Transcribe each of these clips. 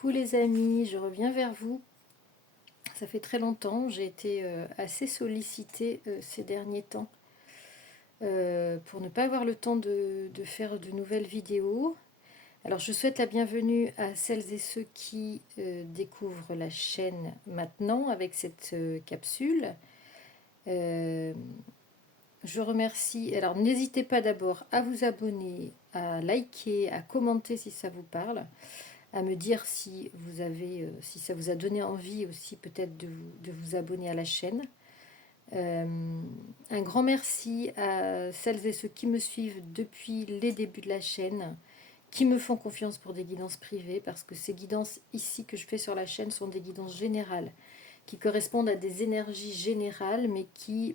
Coucou les amis, je reviens vers vous. Ça fait très longtemps, j'ai été assez sollicitée ces derniers temps pour ne pas avoir le temps de faire de nouvelles vidéos. Alors je souhaite la bienvenue à celles et ceux qui découvrent la chaîne maintenant avec cette capsule. Euh, je remercie. Alors n'hésitez pas d'abord à vous abonner, à liker, à commenter si ça vous parle, à me dire si vous avez, si ça vous a donné envie aussi peut-être de vous abonner à la chaîne. Euh, un grand merci à celles et ceux qui me suivent depuis les débuts de la chaîne, qui me font confiance pour des guidances privées, parce que ces guidances ici que je fais sur la chaîne sont des guidances générales, qui correspondent à des énergies générales, mais qui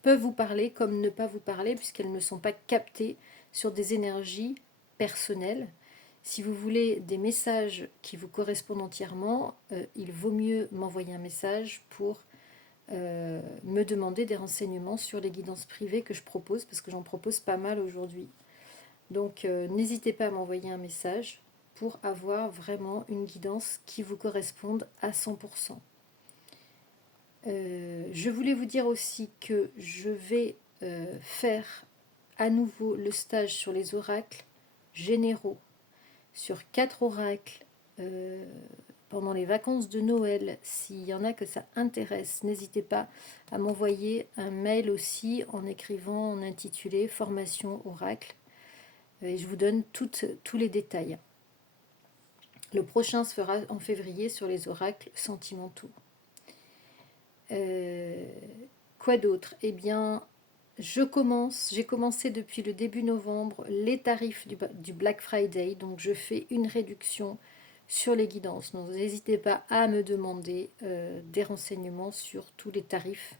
peuvent vous parler comme ne pas vous parler, puisqu'elles ne sont pas captées sur des énergies personnelles. Si vous voulez des messages qui vous correspondent entièrement, il vaut mieux m'envoyer un message pour me demander des renseignements sur les guidances privées que je propose, parce que j'en propose pas mal aujourd'hui. Donc n'hésitez pas à m'envoyer un message pour avoir vraiment une guidance qui vous corresponde à 100%. Je voulais vous dire aussi que je vais faire à nouveau le stage sur les oracles généraux, sur 4 oracles pendant les vacances de Noël. S'il y en a que ça intéresse, n'hésitez pas à m'envoyer un mail aussi en écrivant en intitulé Formation oracle et je vous donne tous les détails. Le prochain se fera en février sur les oracles sentimentaux. Quoi d'autre? Eh bien, j'ai commencé depuis le début novembre les tarifs du Black Friday, donc je fais une réduction sur les guidances. Donc n'hésitez pas à me demander des renseignements sur tous les tarifs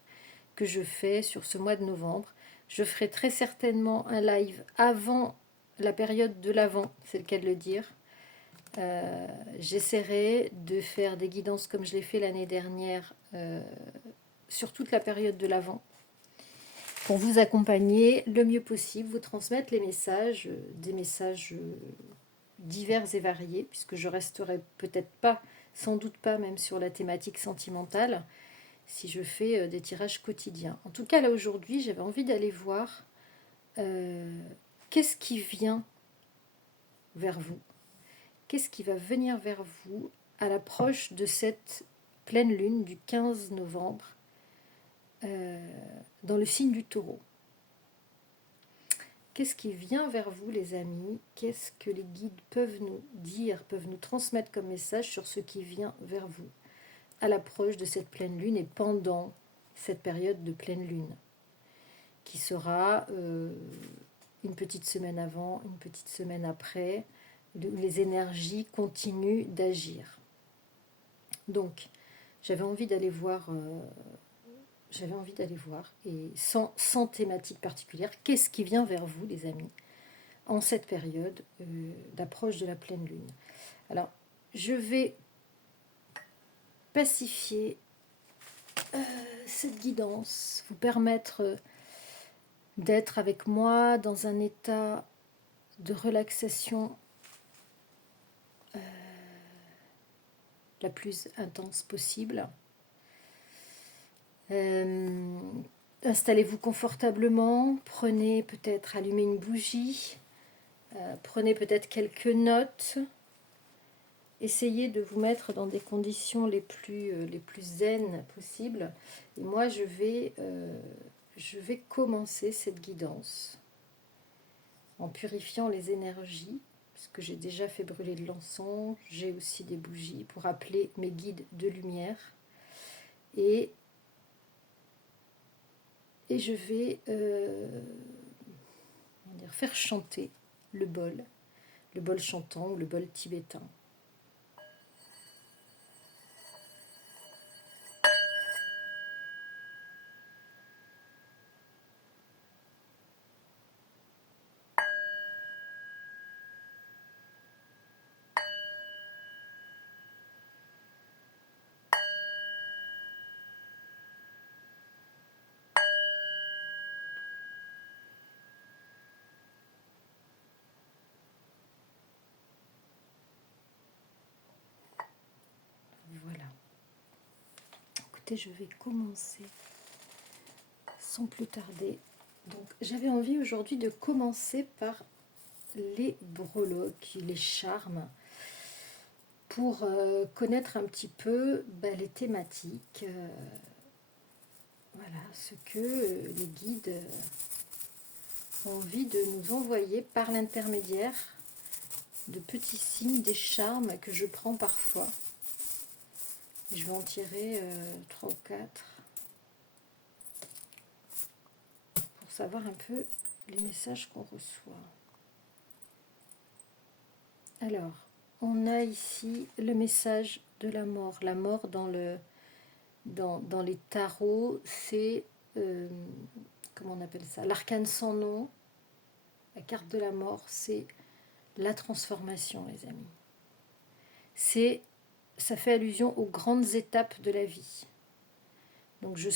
que je fais sur ce mois de novembre. Je ferai très certainement un live avant la période de l'Avent, c'est le cas de le dire. J'essaierai de faire des guidances comme je l'ai fait l'année dernière sur toute la période de l'Avent pour vous accompagner le mieux possible, vous transmettre les messages, des messages divers et variés, puisque je resterai peut-être pas, sans doute pas même sur la thématique sentimentale, si je fais des tirages quotidiens. En tout cas, là aujourd'hui, j'avais envie d'aller voir qu'est-ce qui vient vers vous, qu'est-ce qui va venir vers vous à l'approche de cette pleine lune du 15 novembre dans le signe du Taureau. Qu'est-ce qui vient vers vous, les amis? Qu'est-ce que les guides peuvent nous dire, peuvent nous transmettre comme message sur ce qui vient vers vous à l'approche de cette pleine lune et pendant cette période de pleine lune, qui sera une petite semaine avant, une petite semaine après, où les énergies continuent d'agir. Donc, j'avais envie d'aller voir... et sans thématique particulière, qu'est-ce qui vient vers vous, les amis, en cette période d'approche de la pleine lune. Alors, je vais pacifier cette guidance, vous permettre d'être avec moi dans un état de relaxation la plus intense possible. Installez-vous confortablement, prenez peut-être, allumez une bougie, prenez peut-être quelques notes, essayez de vous mettre dans des conditions les plus zen possibles. Et moi, je vais commencer cette guidance en purifiant les énergies, parce que j'ai déjà fait brûler de l'encens, j'ai aussi des bougies pour appeler mes guides de lumière. Et je vais faire chanter le bol chantant ou le bol tibétain. écoutez, je vais commencer sans plus tarder. Donc, j'avais envie aujourd'hui de commencer par les breloques, les charmes, pour connaître un petit peu les thématiques, voilà, ce que les guides ont envie de nous envoyer par l'intermédiaire de petits signes, des charmes que je prends parfois. Je vais en tirer 3 ou 4 pour savoir un peu les messages qu'on reçoit. Alors, on a ici le message de la mort. La mort dans les tarots, c'est, comment on appelle ça, l'arcane sans nom. La carte de la mort, c'est la transformation, les amis. Ça fait allusion aux grandes étapes de la vie. Donc je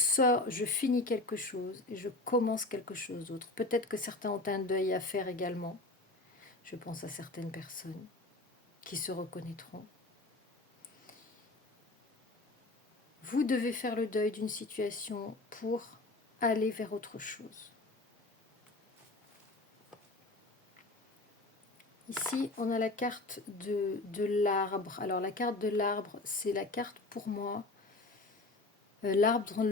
finis quelque chose et je commence quelque chose d'autre. Peut-être que certains ont un deuil à faire également. Je pense à certaines personnes qui se reconnaîtront. Vous devez faire le deuil d'une situation pour aller vers autre chose. Ici, on a la carte de l'arbre. Alors, la carte de l'arbre, c'est la carte pour moi. L'arbre,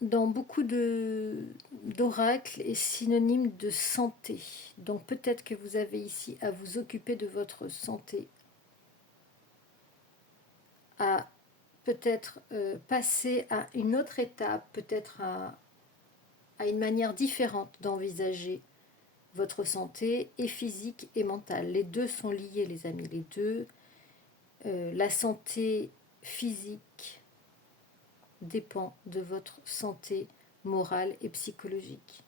dans beaucoup d'oracles, est synonyme de santé. Donc, peut-être que vous avez ici à vous occuper de votre santé, à peut-être passer à une autre étape, peut-être à une manière différente d'envisager votre santé, et physique et mentale. Les deux sont liés, les amis, les deux. La santé physique dépend de votre santé morale et psychologique.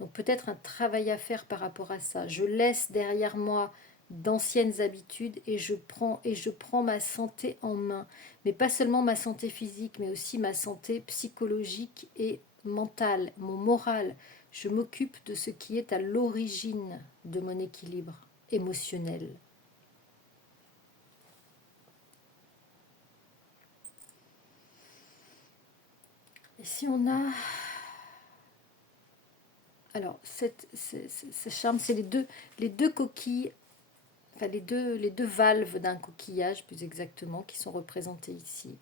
Donc peut-être un travail à faire par rapport à ça. Je laisse derrière moi d'anciennes habitudes et je prends ma santé en main. Mais pas seulement ma santé physique, mais aussi ma santé psychologique et mentale, mon moral. Je m'occupe de ce qui est à l'origine de mon équilibre émotionnel. Ici on a... Alors, ce charme, c'est les deux coquilles, enfin les deux valves d'un coquillage, plus exactement, qui sont représentées ici.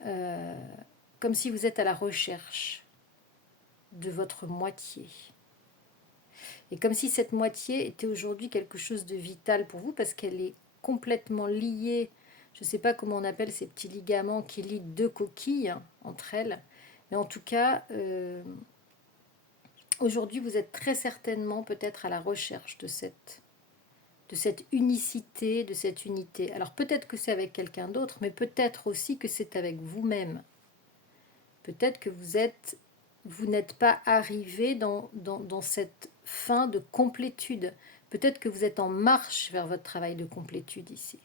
Comme si vous êtes à la recherche de votre moitié. Et comme si cette moitié était aujourd'hui quelque chose de vital pour vous, parce qu'elle est complètement liée, je ne sais pas comment on appelle ces petits ligaments qui lient deux coquilles entre elles, mais en tout cas, aujourd'hui vous êtes très certainement peut-être à la recherche de cette unicité, de cette unité. Alors peut-être que c'est avec quelqu'un d'autre, mais peut-être aussi que c'est avec vous-même. Peut-être que vous n'êtes pas arrivé dans cette fin de complétude. Peut-être que vous êtes en marche vers votre travail de complétude ici.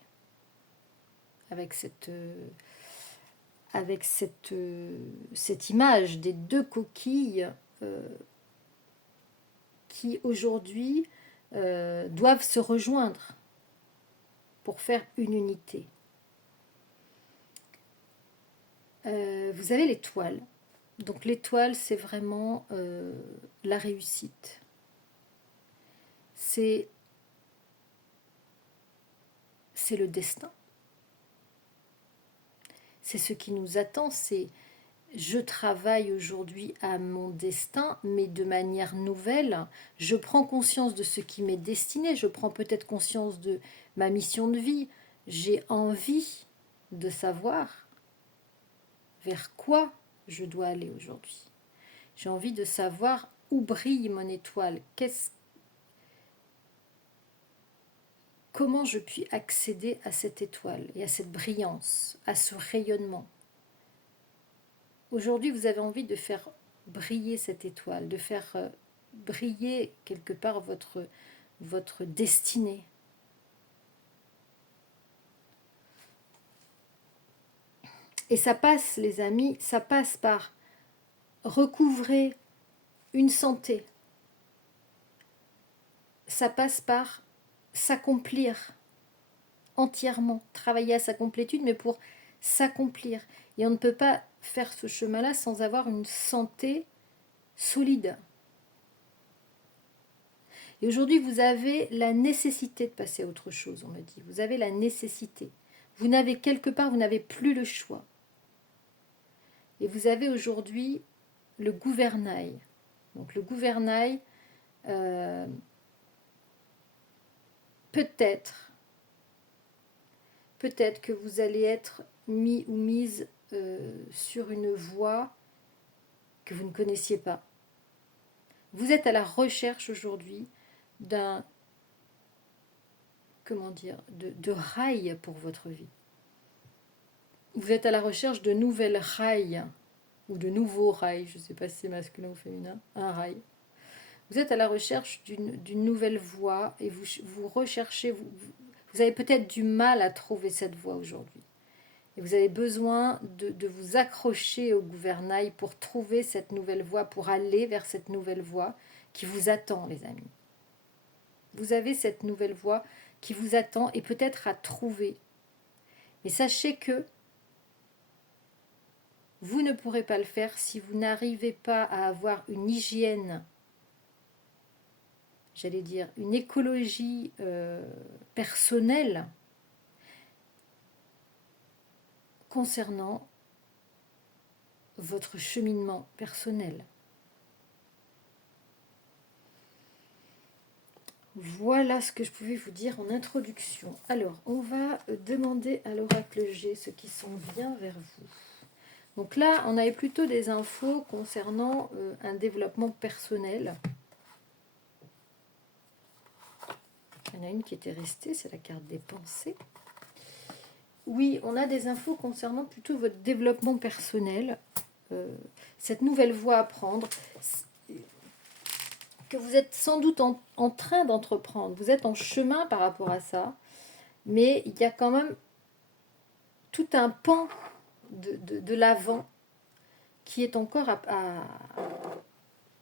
Avec cette image des deux coquilles qui aujourd'hui doivent se rejoindre pour faire une unité. Vous avez l'étoile. Donc l'étoile, c'est vraiment la réussite. C'est le destin. C'est ce qui nous attend, c'est je travaille aujourd'hui à mon destin, mais de manière nouvelle. Je prends conscience de ce qui m'est destiné, je prends peut-être conscience de ma mission de vie. J'ai envie de savoir vers quoi je dois aller aujourd'hui. J'ai envie de savoir où brille mon étoile, comment je puis accéder à cette étoile et à cette brillance, à ce rayonnement. Aujourd'hui, vous avez envie de faire briller cette étoile, de faire briller quelque part votre destinée. Et ça passe, les amis, ça passe par recouvrer une santé. Ça passe par s'accomplir entièrement, travailler à sa complétude, mais pour s'accomplir. Et on ne peut pas faire ce chemin-là sans avoir une santé solide. Et aujourd'hui, vous avez la nécessité de passer à autre chose, on me dit. Vous avez la nécessité. Vous n'avez quelque part, vous n'avez plus le choix. Et vous avez aujourd'hui le gouvernail. Donc le gouvernail, peut-être que vous allez être mis ou mise sur une voie que vous ne connaissiez pas. Vous êtes à la recherche aujourd'hui d'un, comment dire, de rails pour votre vie. Vous êtes à la recherche de nouvelles rails, ou de nouveaux rails, je ne sais pas si c'est masculin ou féminin, un rail. Vous êtes à la recherche d'une nouvelle voie et vous recherchez, vous avez peut-être du mal à trouver cette voie aujourd'hui. Et vous avez besoin de vous accrocher au gouvernail pour trouver cette nouvelle voie, pour aller vers cette nouvelle voie qui vous attend, les amis. Vous avez cette nouvelle voie qui vous attend et peut-être à trouver. Mais sachez que vous ne pourrez pas le faire si vous n'arrivez pas à avoir une hygiène, j'allais dire une écologie personnelle concernant votre cheminement personnel. Voilà ce que je pouvais vous dire en introduction. Alors, on va demander à l'oracle G ce qui s'en vient vers vous. Donc là, on avait plutôt des infos concernant un développement personnel. Il y en a une qui était restée, c'est la carte des pensées. Oui, on a des infos concernant plutôt votre développement personnel, cette nouvelle voie à prendre, que vous êtes sans doute en train d'entreprendre. Vous êtes en chemin par rapport à ça, mais il y a quand même tout un pan de l'avant qui est encore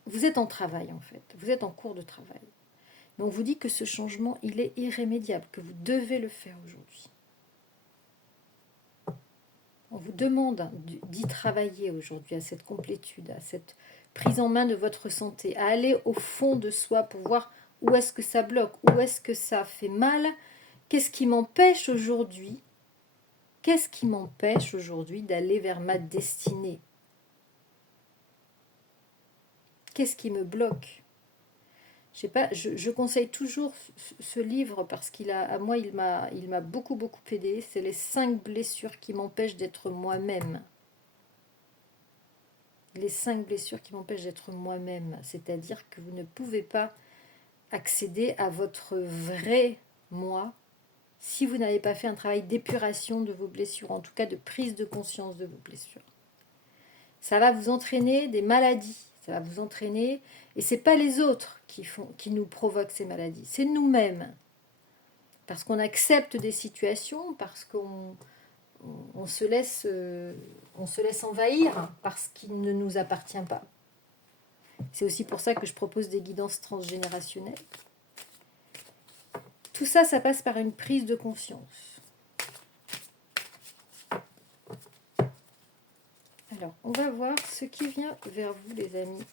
Vous êtes en travail en fait, vous êtes en cours de travail. Mais on vous dit que ce changement, il est irrémédiable, que vous devez le faire aujourd'hui. On vous demande d'y travailler aujourd'hui, à cette complétude, à cette prise en main de votre santé, à aller au fond de soi pour voir où est-ce que ça bloque, où est-ce que ça fait mal, qu'est-ce qui m'empêche aujourd'hui, d'aller vers ma destinée? Qu'est-ce qui me bloque? Je sais pas, je conseille toujours ce livre parce il m'a beaucoup aidé. C'est les 5 blessures qui m'empêchent d'être moi-même. Les 5 blessures qui m'empêchent d'être moi-même. C'est-à-dire que vous ne pouvez pas accéder à votre vrai moi si vous n'avez pas fait un travail d'épuration de vos blessures, en tout cas de prise de conscience de vos blessures. Ça va vous entraîner des maladies, ça va vous entraîner, et c'est pas les autres qui nous provoquent ces maladies, c'est nous-mêmes. Parce qu'on accepte des situations, parce qu'on se laisse envahir par ce qui ne nous appartient pas. C'est aussi pour ça que je propose des guidances transgénérationnelles. Tout ça, ça passe par une prise de conscience. Alors, on va voir ce qui vient vers vous, les amis,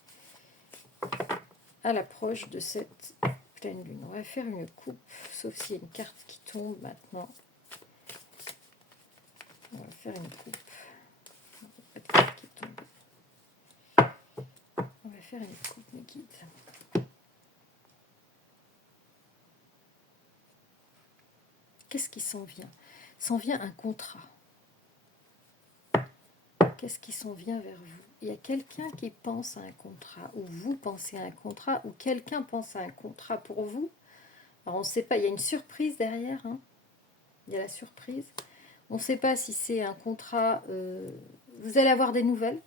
à l'approche de cette pleine lune. On va faire une coupe, sauf s'il y a une carte qui tombe maintenant. On va faire une coupe. Pas de carte qui tombe. On va faire une coupe, mes guides. Qu'est-ce qui s'en vient? S'en vient un contrat. Qu'est-ce qui s'en vient vers vous? Il y a quelqu'un qui pense à un contrat, ou vous pensez à un contrat, ou quelqu'un pense à un contrat pour vous. Alors on ne sait pas, il y a une surprise derrière. Hein. Il y a la surprise. On ne sait pas si c'est un contrat... vous allez avoir des nouvelles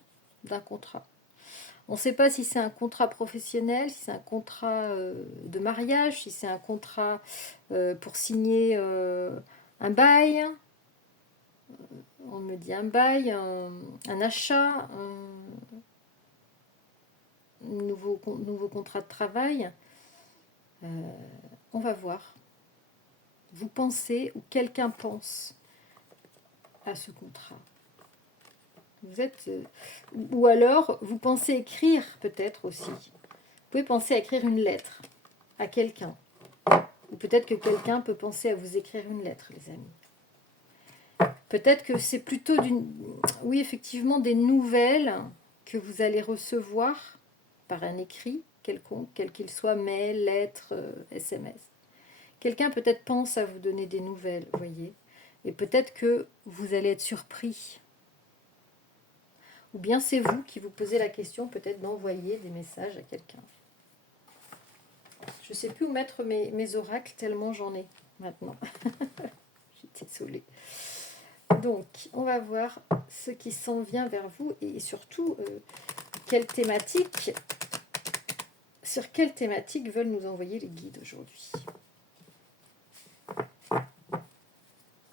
d'un contrat. On ne sait pas si c'est un contrat professionnel, si c'est un contrat de mariage, si c'est un contrat pour signer un bail. On me dit un bail, un achat, un nouveau contrat de travail. On va voir. Vous pensez ou quelqu'un pense à ce contrat. Vous êtes, ou alors, vous pensez écrire peut-être aussi. Vous pouvez penser à écrire une lettre à quelqu'un. Ou peut-être que quelqu'un peut penser à vous écrire une lettre, les amis. Peut-être que c'est plutôt oui, effectivement, des nouvelles que vous allez recevoir par un écrit quelconque, quel qu'il soit, mail, lettre, SMS. Quelqu'un peut-être pense à vous donner des nouvelles, vous voyez. Et peut-être que vous allez être surpris. Ou bien c'est vous qui vous posez la question peut-être d'envoyer des messages à quelqu'un. Je ne sais plus où mettre mes oracles tellement j'en ai maintenant. Je suis désolée. Donc, on va voir ce qui s'en vient vers vous et surtout sur quelle thématique veulent nous envoyer les guides aujourd'hui.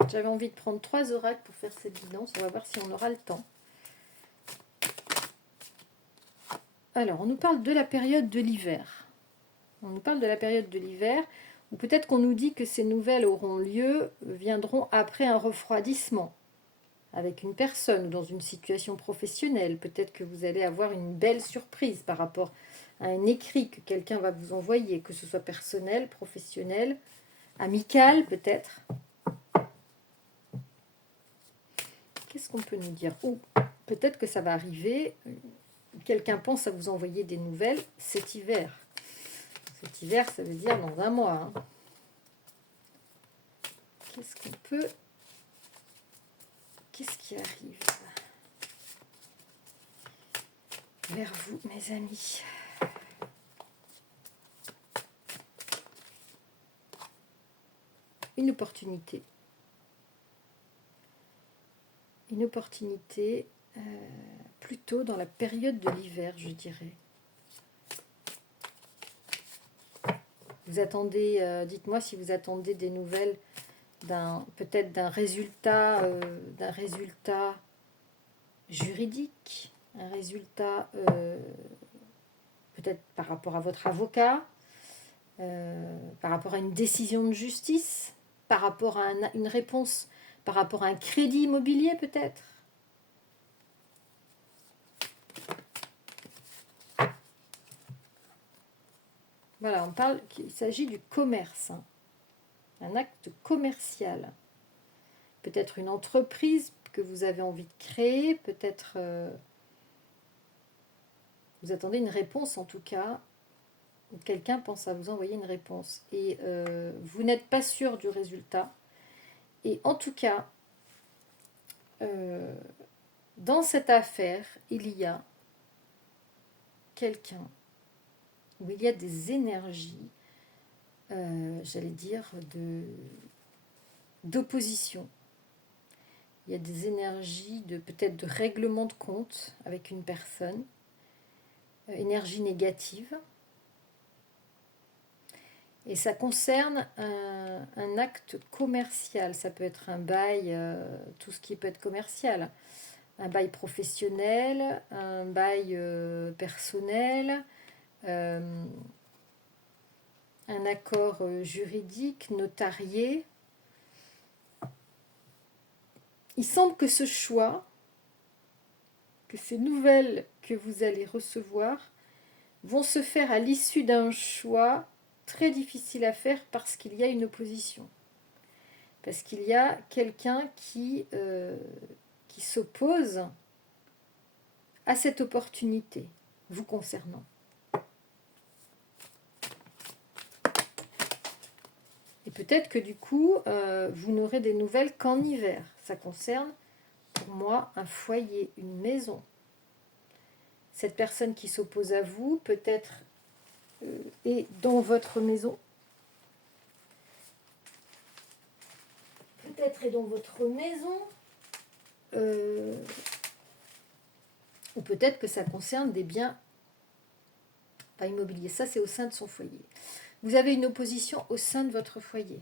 J'avais envie de prendre 3 oracles pour faire cette guidance. On va voir si on aura le temps. Alors, on nous parle de la période de l'hiver. On nous parle de la période de l'hiver, ou peut-être qu'on nous dit que ces nouvelles viendront après un refroidissement avec une personne ou dans une situation professionnelle. Peut-être que vous allez avoir une belle surprise par rapport à un écrit que quelqu'un va vous envoyer, que ce soit personnel, professionnel, amical peut-être. Qu'est-ce qu'on peut nous dire? Ou peut-être que ça va arriver, quelqu'un pense à vous envoyer des nouvelles cet hiver. Cet hiver, ça veut dire dans un mois. Hein. Qu'est-ce qui arrive vers vous, mes amis? Une opportunité. Une opportunité plutôt dans la période de l'hiver, je dirais. Vous attendez, dites-moi si vous attendez des nouvelles peut-être d'un résultat juridique, un résultat peut-être par rapport à votre avocat, par rapport à une décision de justice, par rapport à une réponse, par rapport à un crédit immobilier peut-être. Voilà, on parle qu'il s'agit du commerce, hein, un acte commercial. Peut-être une entreprise que vous avez envie de créer, peut-être vous attendez une réponse en tout cas, ou quelqu'un pense à vous envoyer une réponse. Et vous n'êtes pas sûr du résultat. Et en tout cas, dans cette affaire, il y a quelqu'un, où il y a des énergies, j'allais dire, d'opposition. Il y a des énergies peut-être de règlement de compte avec une personne, énergie négative. Et ça concerne un acte commercial. Ça peut être un bail, tout ce qui peut être commercial. Un bail professionnel, un bail personnel, un accord juridique, notarié. Il semble que ce choix, que ces nouvelles que vous allez recevoir, vont se faire à l'issue d'un choix très difficile à faire parce qu'il y a une opposition. Parce qu'il y a quelqu'un qui s'oppose à cette opportunité vous concernant. Et peut-être que du coup, vous n'aurez des nouvelles qu'en hiver. Ça concerne, pour moi, un foyer, une maison. Cette personne qui s'oppose à vous, peut-être est dans votre maison. Peut-être est dans votre maison. Ou peut-être que ça concerne des biens pas immobiliers. Ça, c'est au sein de son foyer. Vous avez une opposition au sein de votre foyer.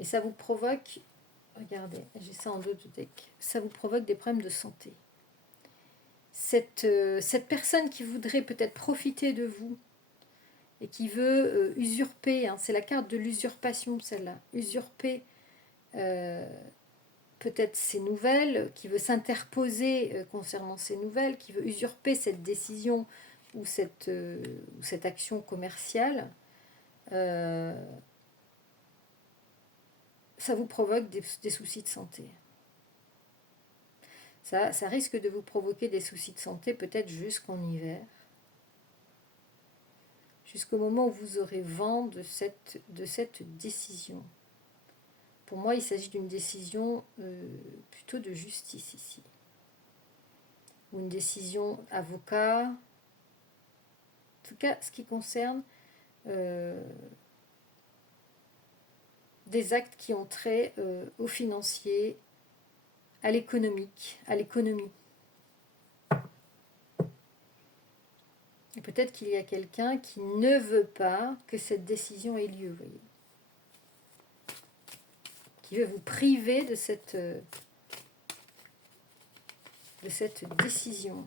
Et ça vous provoque, regardez, j'ai ça en 2 decks, ça vous provoque des problèmes de santé. Cette personne qui voudrait peut-être profiter de vous et qui veut usurper, hein, c'est la carte de l'usurpation celle-là, usurper peut-être ces nouvelles, qui veut s'interposer concernant ces nouvelles, qui veut usurper cette décision ou cette action commerciale, ça vous provoque des soucis de santé. Ça risque de vous provoquer des soucis de santé peut-être jusqu'en hiver, jusqu'au moment où vous aurez vent de cette décision. Pour moi, il s'agit d'une décision plutôt de justice ici. Ou une décision avocat. En tout cas, ce qui concerne des actes qui ont trait au financier, à l'économique, à l'économie. Et peut-être qu'il y a quelqu'un qui ne veut pas que cette décision ait lieu, vous voyez. Qui veut vous priver de cette décision.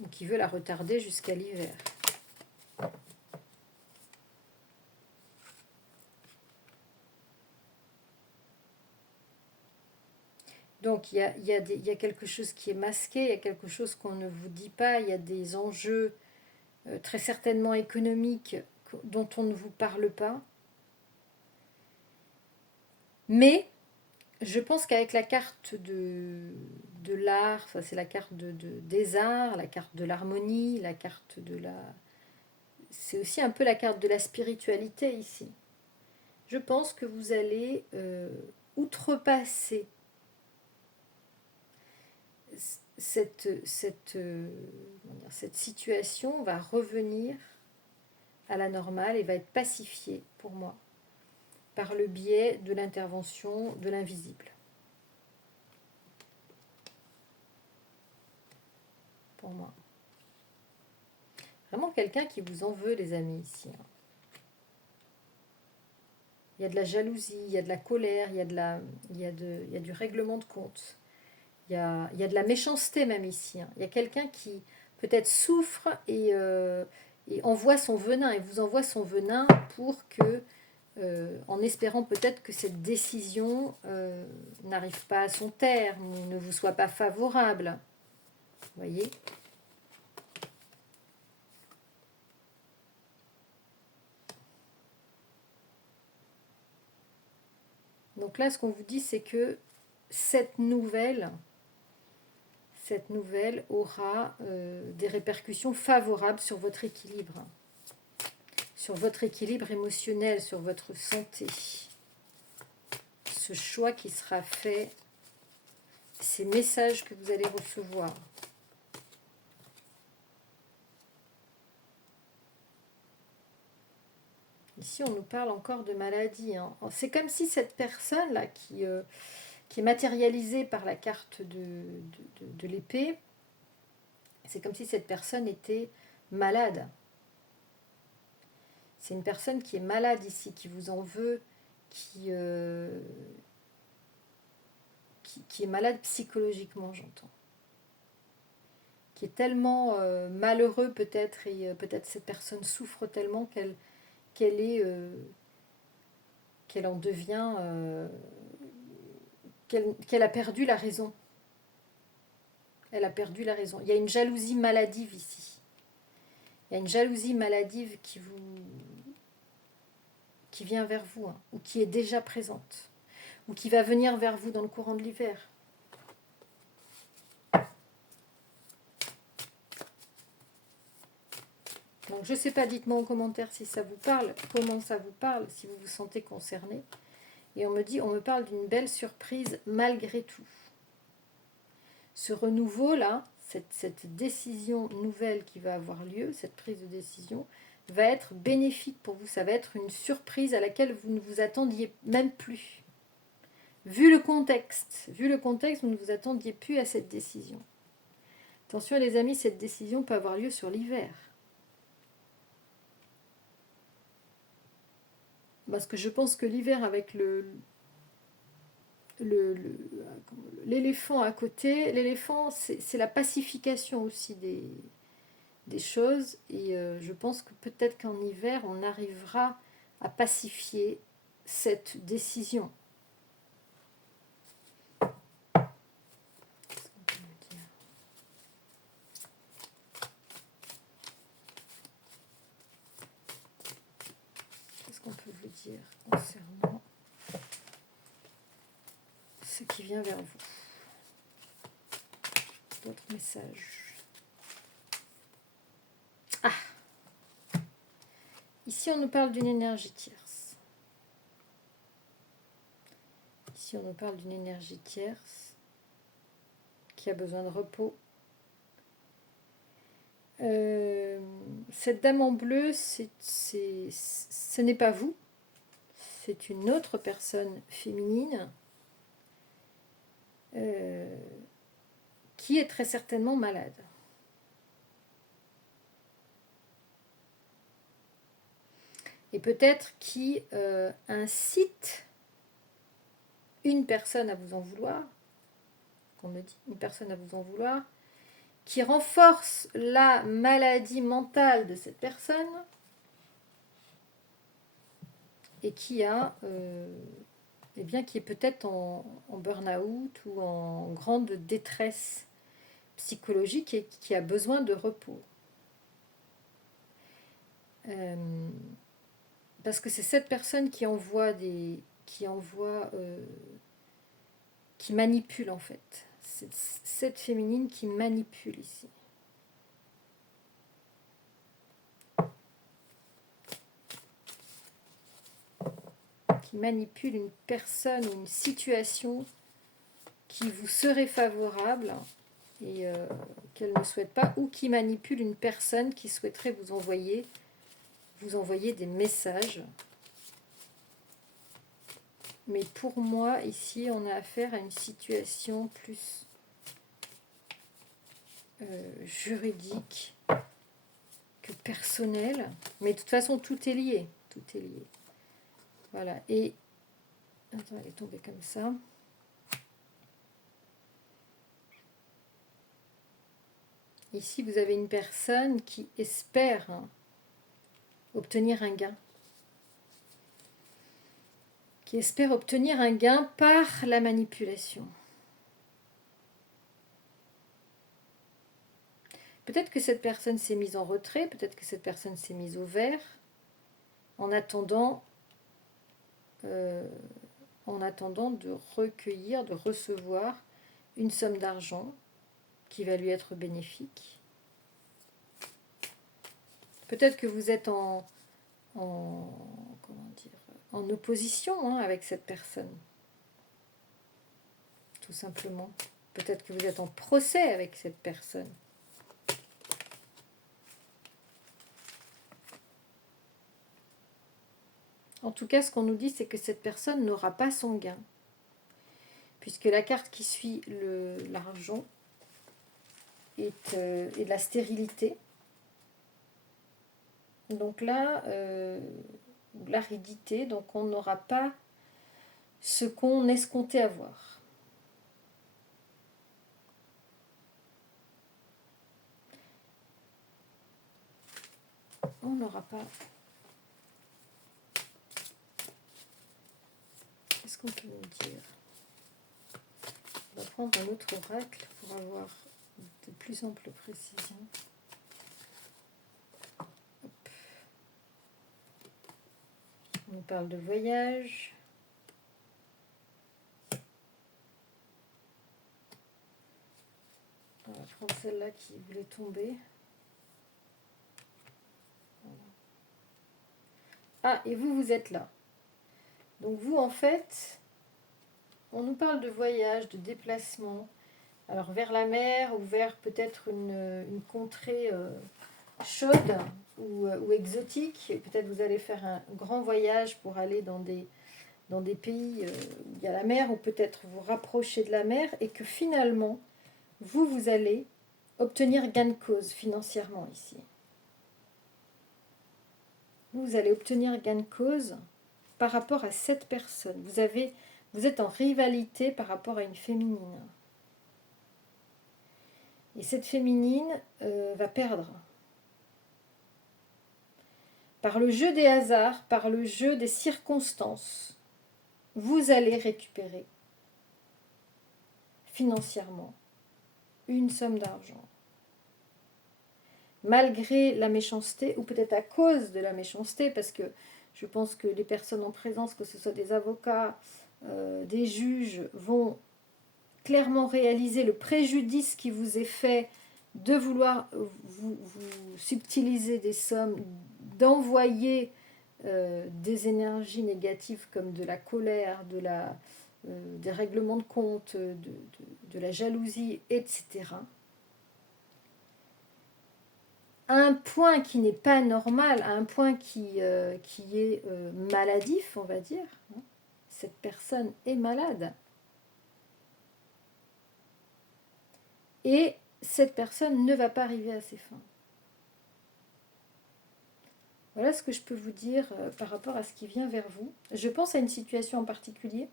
Ou qui veut la retarder jusqu'à l'hiver. Donc il y a quelque chose qui est masqué, il y a quelque chose qu'on ne vous dit pas, il y a des enjeux très certainement économiques dont on ne vous parle pas. Mais je pense qu'avec la carte de l'art, ça c'est la carte des arts, la carte de l'harmonie, la carte de la... C'est aussi un peu la carte de la spiritualité ici. Je pense que vous allez outrepasser cette situation, va revenir à la normale et va être pacifiée pour moi par le biais de l'intervention de l'invisible. Pour moi. Vraiment quelqu'un qui vous en veut, les amis, ici. Il y a de la jalousie, il y a de la colère, il y a du règlement de compte. Il y a de la méchanceté même ici. Il y a quelqu'un qui peut-être souffre et envoie son venin, et vous envoie son venin pour que, en espérant peut-être que cette décision n'arrive pas à son terme ou ne vous soit pas favorable. Vous voyez ? Donc là, ce qu'on vous dit, c'est que cette nouvelle aura des répercussions favorables sur votre équilibre émotionnel, sur votre santé. Ce choix qui sera fait, ces messages que vous allez recevoir. Ici, on nous parle encore de maladie. Hein. C'est comme si cette personne-là qui est matérialisée par la carte de l'épée, c'est comme si cette personne était malade. C'est une personne qui est malade ici, qui vous en veut, qui est malade psychologiquement, j'entends. Qui est tellement malheureux peut-être, et peut-être cette personne souffre tellement qu'elle en devient... qu'elle a perdu la raison. Elle a perdu la raison. Il y a une jalousie maladive ici. Il y a une jalousie maladive qui vient vers vous, hein, ou qui est déjà présente, ou qui va venir vers vous dans le courant de l'hiver. Donc je ne sais pas, dites-moi en commentaire si ça vous parle, comment ça vous parle, si vous vous sentez concerné. Et on me parle d'une belle surprise malgré tout. Ce renouveau-là, cette décision nouvelle qui va avoir lieu, cette prise de décision, va être bénéfique pour vous. Ça va être une surprise à laquelle vous ne vous attendiez même plus. Vu le contexte, vous ne vous attendiez plus à cette décision. Attention les amis, cette décision peut avoir lieu sur l'hiver. Parce que je pense que l'hiver, avec l'éléphant à côté. L'éléphant, c'est la pacification aussi des choses. Et je pense que peut-être qu'en hiver, on arrivera à pacifier cette décision. Qu'est-ce qu'on peut me dire ? Qu'est-ce qu'on peut vous dire concernant ce qui vient vers vous? D'autres messages. Ah! Ici, on nous parle d'une énergie tierce. Ici, on nous parle d'une énergie tierce qui a besoin de repos. Cette dame en bleu, ce n'est pas vous. C'est une autre personne féminine qui est très certainement malade. Et peut-être qui incite une personne à vous en vouloir, qu'on me dit, une personne à vous en vouloir, qui renforce la maladie mentale de cette personne et qui a, eh bien, qui est peut-être en burn-out ou en grande détresse psychologique et qui a besoin de repos. Parce que c'est cette personne qui manipule en fait. C'est cette féminine qui manipule ici. Qui manipule une personne ou une situation qui vous serait favorable et qu'elle ne souhaite pas, ou qui manipule une personne qui souhaiterait vous envoyer des messages. Mais pour moi, ici, on a affaire à une situation plus juridique que personnelle. Mais de toute façon, tout est lié. Tout est lié. Voilà. Et... Attends, elle est tombée comme ça. Ici, vous avez une personne qui espère obtenir un gain. Qui espère obtenir un gain par la manipulation. Peut-être que cette personne s'est mise en retrait, peut-être que cette personne s'est mise au vert, en attendant de recueillir, de recevoir une somme d'argent qui va lui être bénéfique. Peut-être que vous êtes en opposition avec cette personne, tout simplement. Peut-être que vous êtes en procès avec cette personne. En tout cas, ce qu'on nous dit, c'est que cette personne n'aura pas son gain. Puisque la carte qui suit l'argent est de la stérilité. Donc là, l'aridité, donc on n'aura pas ce qu'on escomptait avoir. On n'aura pas... Qu'est-ce qu'on peut nous dire? On va prendre un autre oracle pour avoir de plus amples précisions. Hop. On nous parle de voyage. On va prendre celle-là qui voulait tomber. Voilà. Ah, et vous, vous êtes là. Donc vous, en fait, on nous parle de voyage, de déplacement. Alors vers la mer ou vers peut-être une contrée chaude ou exotique. Peut-être vous allez faire un grand voyage pour aller dans des pays où il y a la mer, ou peut-être vous rapprocher de la mer, et que finalement, vous allez obtenir gain de cause financièrement ici. Vous allez obtenir gain de cause par rapport à cette personne. Vous Vous êtes en rivalité par rapport à une féminine. Et cette féminine va perdre. Par le jeu des hasards, par le jeu des circonstances, vous allez récupérer financièrement une somme d'argent. Malgré la méchanceté, ou peut-être à cause de la méchanceté, parce que je pense que les personnes en présence, que ce soit des avocats, des juges, vont clairement réaliser le préjudice qui vous est fait de vouloir vous subtiliser des sommes, d'envoyer des énergies négatives comme de la colère, des règlements de compte, de la jalousie, etc. À un point qui n'est pas normal, à un point qui est maladif, on va dire. Cette personne est malade. Et cette personne ne va pas arriver à ses fins. Voilà ce que je peux vous dire par rapport à ce qui vient vers vous. Je pense à une situation en particulier.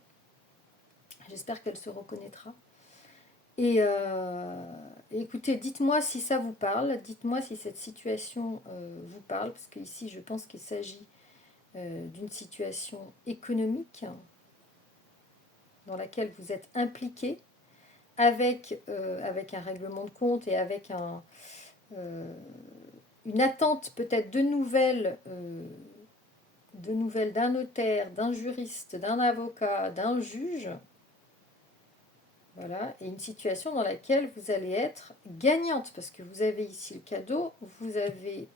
J'espère qu'elle se reconnaîtra. Et écoutez, dites-moi si ça vous parle. Dites-moi si cette situation vous parle. Parce qu'ici, je pense qu'il s'agit d'une situation économique dans laquelle vous êtes impliqué avec un règlement de compte et avec une attente peut-être de nouvelles d'un notaire, d'un juriste, d'un avocat, d'un juge. Voilà, et une situation dans laquelle vous allez être gagnante, parce que vous avez ici le cadeau, vous avez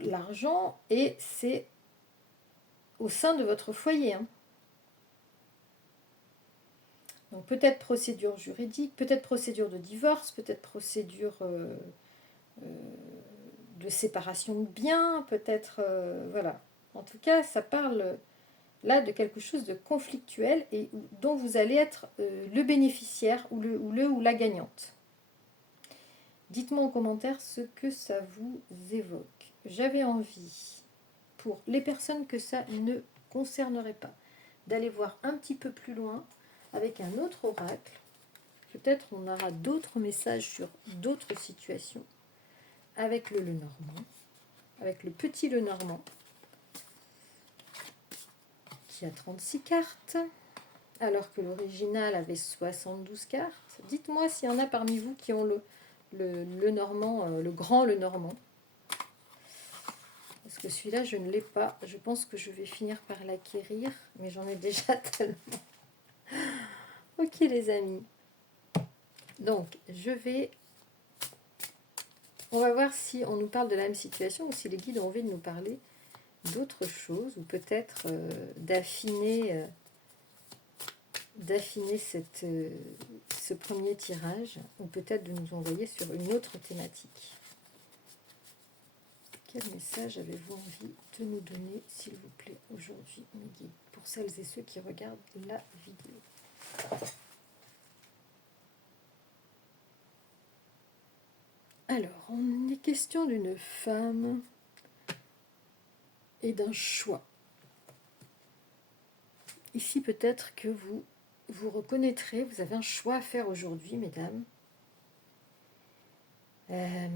l'argent, et c'est au sein de votre foyer. Donc peut-être procédure juridique, peut-être procédure de divorce, peut-être procédure de séparation de biens, peut-être... voilà. En tout cas, ça parle là de quelque chose de conflictuel et dont vous allez être le bénéficiaire ou la gagnante. Dites-moi en commentaire ce que ça vous évoque. J'avais envie, pour les personnes que ça ne concernerait pas, d'aller voir un petit peu plus loin avec un autre oracle. Peut-être on aura d'autres messages sur d'autres situations avec le Lenormand, avec le petit Lenormand qui a 36 cartes, alors que l'original avait 72 cartes. Dites-moi s'il y en a parmi vous qui ont le Normand, le grand Lenormand. Parce que celui-là, je ne l'ai pas. Je pense que je vais finir par l'acquérir, mais j'en ai déjà tellement. Ok les amis. Donc, on va voir si on nous parle de la même situation ou si les guides ont envie de nous parler d'autre chose, ou peut-être d'affiner ce premier tirage, ou peut-être de nous envoyer sur une autre thématique. Quel message avez-vous envie de nous donner, s'il vous plaît, aujourd'hui, mes guides, pour celles et ceux qui regardent la vidéo? Alors, on est question d'une femme et d'un choix. Ici, peut-être que vous reconnaîtrez, vous avez un choix à faire aujourd'hui, mesdames. Un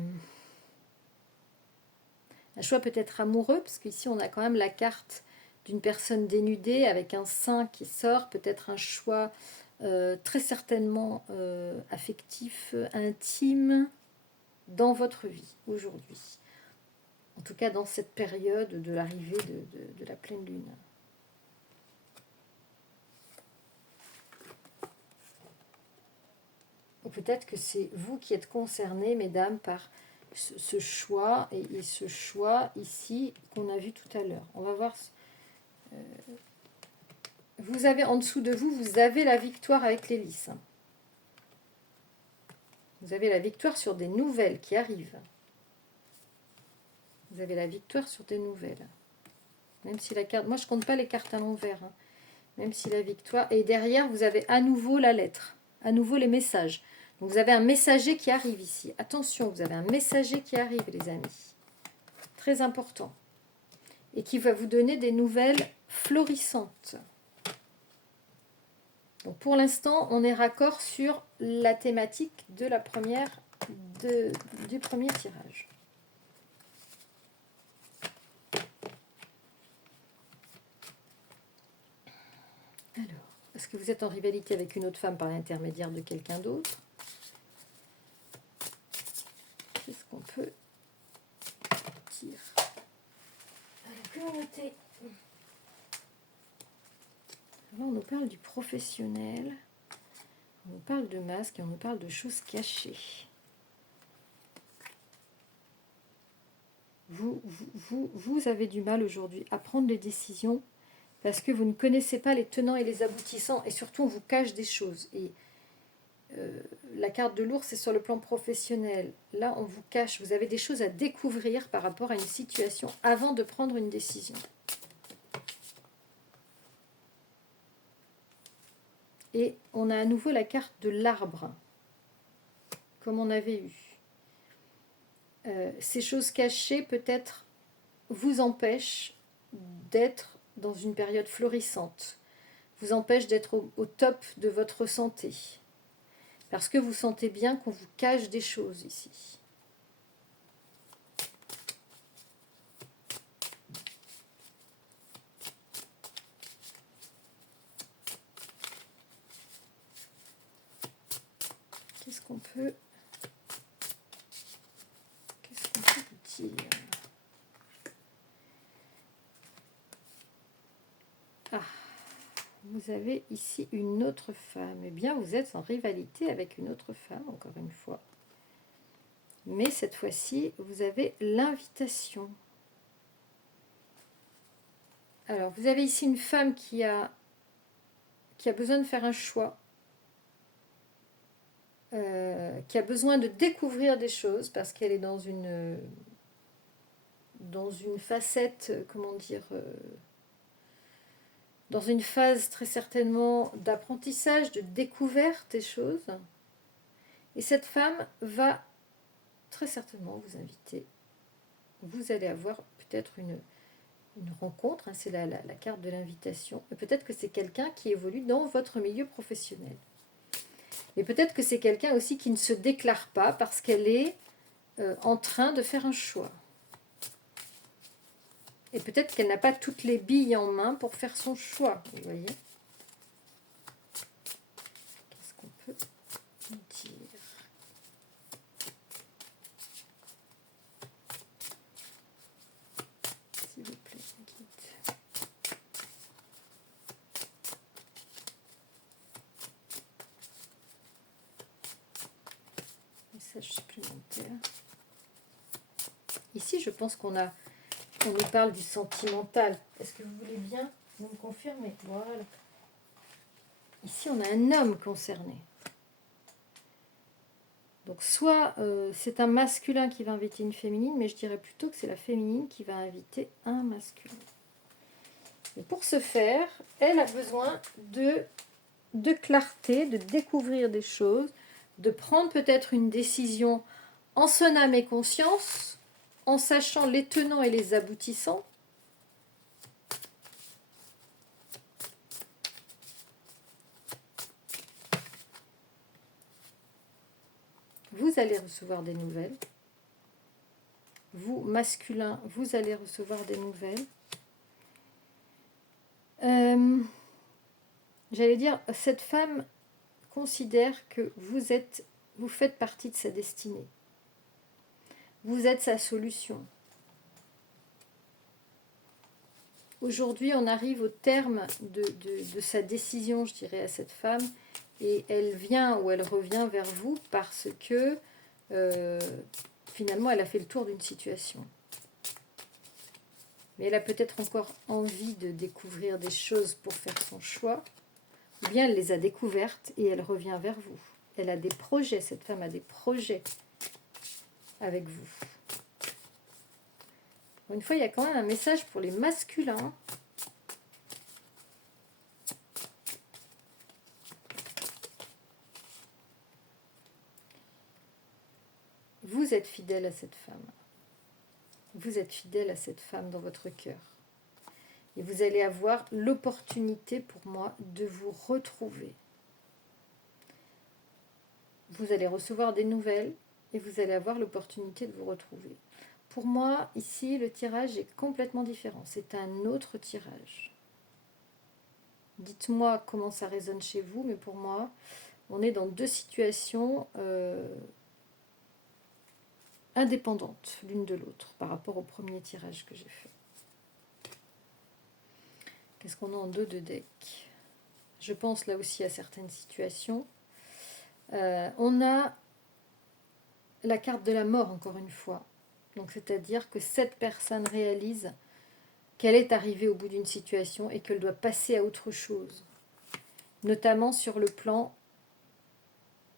choix peut-être amoureux, parce qu'ici, on a quand même la carte d'une personne dénudée avec un sein qui sort, peut-être un choix très certainement affectif, intime, dans votre vie aujourd'hui. En tout cas, dans cette période de l'arrivée de la pleine lune. Ou peut-être que c'est vous qui êtes concernés, mesdames, par ce choix, et ce choix ici qu'on a vu tout à l'heure. On va voir. Vous avez en dessous de vous, vous avez la victoire avec l'hélice. Vous avez la victoire sur des nouvelles qui arrivent. Vous avez la victoire sur des nouvelles. Même si la carte... Moi, je ne compte pas les cartes à l'envers. Même si la victoire... Et derrière, vous avez à nouveau la lettre. À nouveau les messages. Donc, vous avez un messager qui arrive ici. Attention, vous avez un messager qui arrive, les amis. Très important. Et qui va vous donner des nouvelles florissantes. Donc pour l'instant, on est raccord sur la thématique de la première, du premier tirage. Alors, est-ce que vous êtes en rivalité avec une autre femme par l'intermédiaire de quelqu'un d'autre? Qu'est-ce qu'on peut dire? Alors, communauté. Là, on nous parle du professionnel, on nous parle de masques et on nous parle de choses cachées. Vous avez du mal aujourd'hui à prendre des décisions parce que vous ne connaissez pas les tenants et les aboutissants et surtout on vous cache des choses. Et la carte de l'ours, c'est sur le plan professionnel. Là, on vous cache, vous avez des choses à découvrir par rapport à une situation avant de prendre une décision. Et on a à nouveau la carte de l'arbre, comme on avait eu. Ces choses cachées, peut-être, vous empêchent d'être dans une période florissante, vous empêchent d'être au top de votre santé. Parce que vous sentez bien qu'on vous cache des choses ici. Qu'est-ce qu'on peut vous dire? Ah, vous avez ici une autre femme. Eh bien, vous êtes en rivalité avec une autre femme, encore une fois. Mais cette fois-ci, vous avez l'invitation. Alors, vous avez ici une femme qui a besoin de faire un choix, qui a besoin de découvrir des choses parce qu'elle est dans une facette, comment dire, dans une phase très certainement d'apprentissage, de découverte des choses. Et cette femme va très certainement vous inviter. Vous allez avoir peut-être une rencontre, hein, c'est la carte de l'invitation. Et peut-être que c'est quelqu'un qui évolue dans votre milieu professionnel. Mais peut-être que c'est quelqu'un aussi qui ne se déclare pas parce qu'elle est en train de faire un choix. Et peut-être qu'elle n'a pas toutes les billes en main pour faire son choix, vous voyez. Qu'est-ce qu'on peut dire? S'il vous plaît, guide. Message supplémentaire. Ici, je pense qu'on nous parle du sentimental. Est-ce que vous voulez bien vous me confirmer? Voilà. Ici, on a un homme concerné. Donc, soit c'est un masculin qui va inviter une féminine, mais je dirais plutôt que c'est la féminine qui va inviter un masculin. Et pour ce faire, elle a besoin de clarté, de découvrir des choses, de prendre peut-être une décision en son âme et conscience, en sachant les tenants et les aboutissants. Vous allez recevoir des nouvelles. Vous, masculin, vous allez recevoir des nouvelles. J'allais dire, cette femme considère que vous faites partie de sa destinée. Vous êtes sa solution. Aujourd'hui, on arrive au terme de sa décision, je dirais, à cette femme, et elle vient ou elle revient vers vous parce que finalement, elle a fait le tour d'une situation. Mais elle a peut-être encore envie de découvrir des choses pour faire son choix, ou bien elle les a découvertes et elle revient vers vous. Elle a des projets, cette femme a des projets avec vous. Une fois, il y a quand même un message pour les masculins. Vous êtes fidèle à cette femme. Vous êtes fidèle à cette femme dans votre cœur. Et vous allez avoir l'opportunité pour moi de vous retrouver. vous allez recevoir des nouvelles et vous allez avoir l'opportunité de vous retrouver. Pour moi, ici, le tirage est complètement différent. C'est un autre tirage. Dites-moi comment ça résonne chez vous, mais pour moi, on est dans deux situations indépendantes l'une de l'autre par rapport au premier tirage que j'ai fait. Qu'est-ce qu'on a en dos de deck? Je pense là aussi à certaines situations. On a la carte de la mort, encore une fois. Donc, c'est-à-dire que cette personne réalise qu'elle est arrivée au bout d'une situation et qu'elle doit passer à autre chose, notamment sur le plan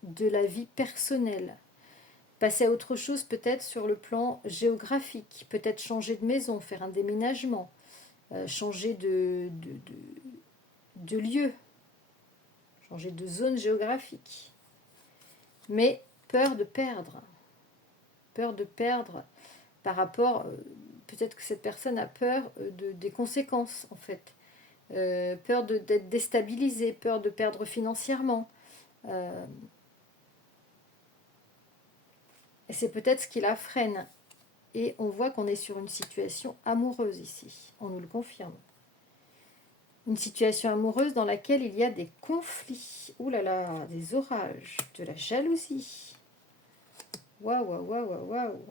de la vie personnelle. Passer à autre chose peut-être sur le plan géographique, peut-être changer de maison, faire un déménagement, changer de lieu, changer de zone géographique. Mais peur de perdre par rapport, peut-être que cette personne a peur des conséquences en fait, peur d'être déstabilisée, peur de perdre financièrement. Et c'est peut-être ce qui la freine. Et on voit qu'on est sur une situation amoureuse ici, on nous le confirme. Une situation amoureuse dans laquelle il y a des conflits, ouh là là, des orages, de la jalousie. Waouh, waouh, waouh, waouh.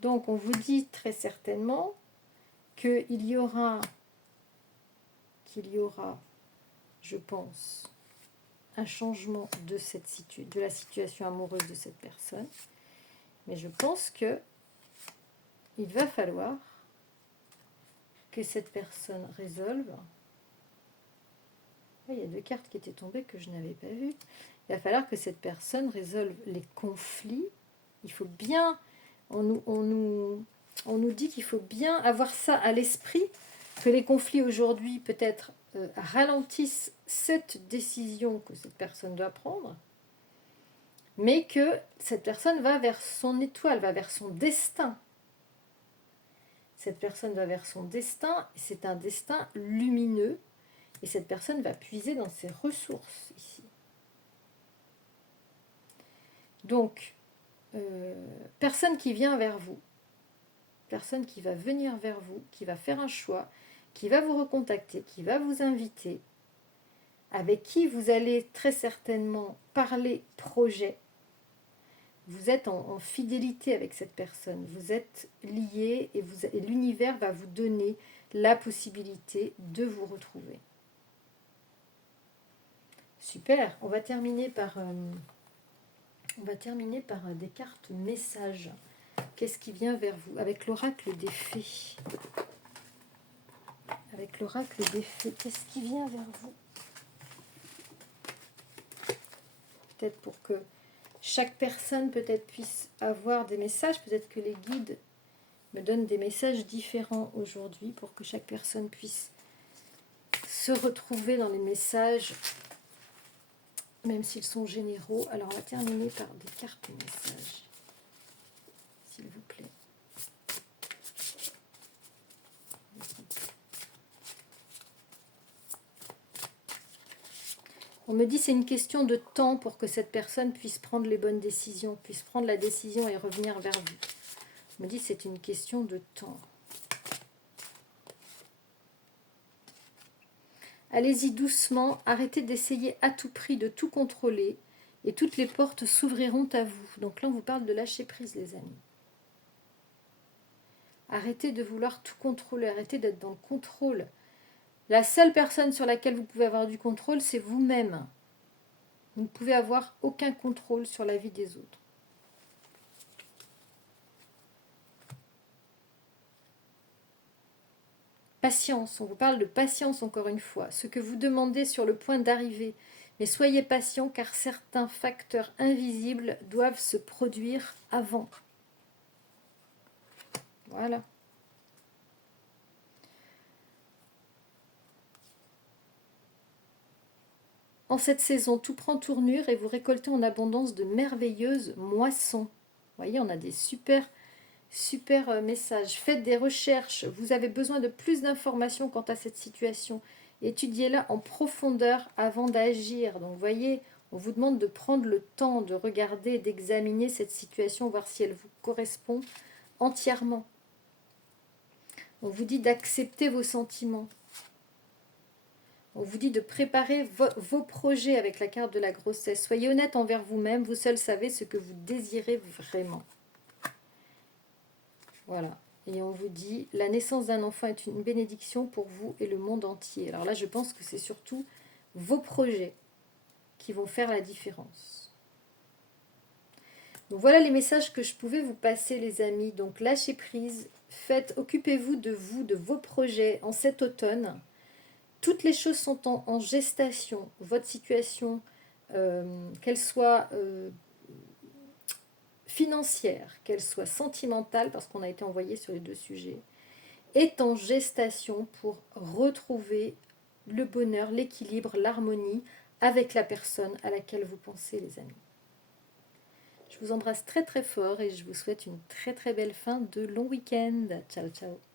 Donc on vous dit très certainement qu'il y aura, je pense, un changement de la situation amoureuse de cette personne. Mais je pense que il va falloir que cette personne résolve. Il y a deux cartes qui étaient tombées que je n'avais pas vues. Il va falloir que cette personne résolve les conflits. Il faut bien, on nous dit qu'il faut bien avoir ça à l'esprit, que les conflits aujourd'hui peut-être ralentissent cette décision que cette personne doit prendre, mais que cette personne va vers son étoile, va vers son destin. Cette personne va vers son destin, et c'est un destin lumineux, et cette personne va puiser dans ses ressources ici. Donc, personne qui vient vers vous, personne qui va venir vers vous, qui va faire un choix, qui va vous recontacter, qui va vous inviter, avec qui vous allez très certainement parler projet. Vous êtes en fidélité avec cette personne, vous êtes liés et l'univers va vous donner la possibilité de vous retrouver. Super, on va terminer par des cartes messages. Qu'est-ce qui vient vers vous avec l'oracle des fées? Avec l'oracle des fées, qu'est-ce qui vient vers vous? Peut-être pour que chaque personne peut-être puisse avoir des messages, peut-être que les guides me donnent des messages différents aujourd'hui pour que chaque personne puisse se retrouver dans les messages, même s'ils sont généraux. Alors on va terminer par des cartes messages, s'il vous plaît. On me dit que c'est une question de temps pour que cette personne puisse prendre les bonnes décisions, puisse prendre la décision et revenir vers vous. On me dit que c'est une question de temps. Allez-y doucement, arrêtez d'essayer à tout prix de tout contrôler et toutes les portes s'ouvriront à vous. Donc là, on vous parle de lâcher prise, les amis. Arrêtez de vouloir tout contrôler, arrêtez d'être dans le contrôle. La seule personne sur laquelle vous pouvez avoir du contrôle, c'est vous-même. Vous ne pouvez avoir aucun contrôle sur la vie des autres. Patience, on vous parle de patience encore une fois. Ce que vous demandez sur le point d'arriver. Mais soyez patient car certains facteurs invisibles doivent se produire avant. Voilà. En cette saison, tout prend tournure et vous récoltez en abondance de merveilleuses moissons. Vous voyez, on a des super messages. Faites des recherches. Vous avez besoin de plus d'informations quant à cette situation. Étudiez-la en profondeur avant d'agir. Donc, vous voyez, On vous demande de prendre le temps de regarder, d'examiner cette situation, voir si elle vous correspond entièrement. On vous dit d'accepter vos sentiments. On vous dit de préparer vos projets avec la carte de la grossesse. Soyez honnête envers vous-même, vous seul savez ce que vous désirez vraiment. Voilà. Et on vous dit, la naissance d'un enfant est une bénédiction pour vous et le monde entier. Alors là, je pense que c'est surtout vos projets qui vont faire la différence. Donc voilà les messages que je pouvais vous passer, les amis. Donc lâchez prise, occupez-vous, de vos projets en cet automne. Toutes les choses sont en gestation. Votre situation, qu'elle soit financière, qu'elle soit sentimentale, parce qu'on a été envoyé sur les deux sujets, est en gestation pour retrouver le bonheur, l'équilibre, l'harmonie avec la personne à laquelle vous pensez, les amis. Je vous embrasse très très fort et je vous souhaite une très très belle fin de long week-end. Ciao ciao.